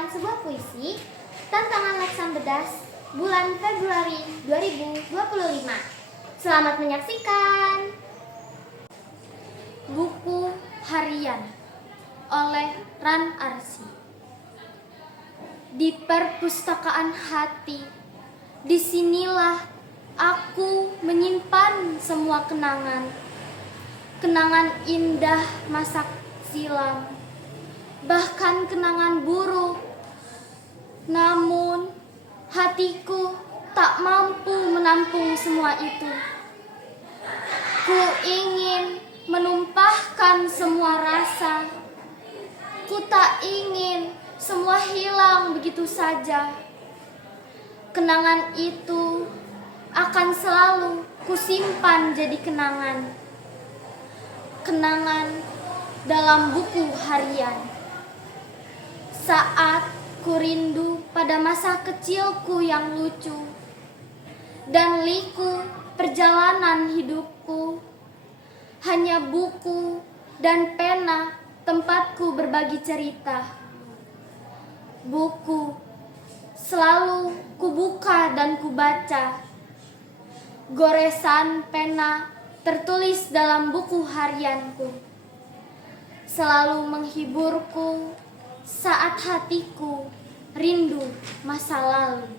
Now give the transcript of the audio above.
membacakan sebuah puisi Tantangan Leksan Bedas bulan Februari 2025. Selamat menyaksikan. Buku Harian oleh Ran Arsi. Di perpustakaan hati, disinilah aku menyimpan semua kenangan. Kenangan indah masa silam, bahkan kenangan buruk. Namun hatiku tak mampu menampung semua itu. Ku ingin menumpahkan semua rasa. Ku tak ingin semua hilang begitu saja. Kenangan itu akan selalu kusimpan jadi kenangan. Kenangan dalam buku harian. Saat ku rindu pada masa kecilku yang lucu dan liku perjalanan hidupku, hanya buku dan pena tempatku berbagi cerita. Buku selalu kubuka dan kubaca. Goresan pena tertulis dalam buku harianku selalu menghiburku saat hatiku rindu masa lalu.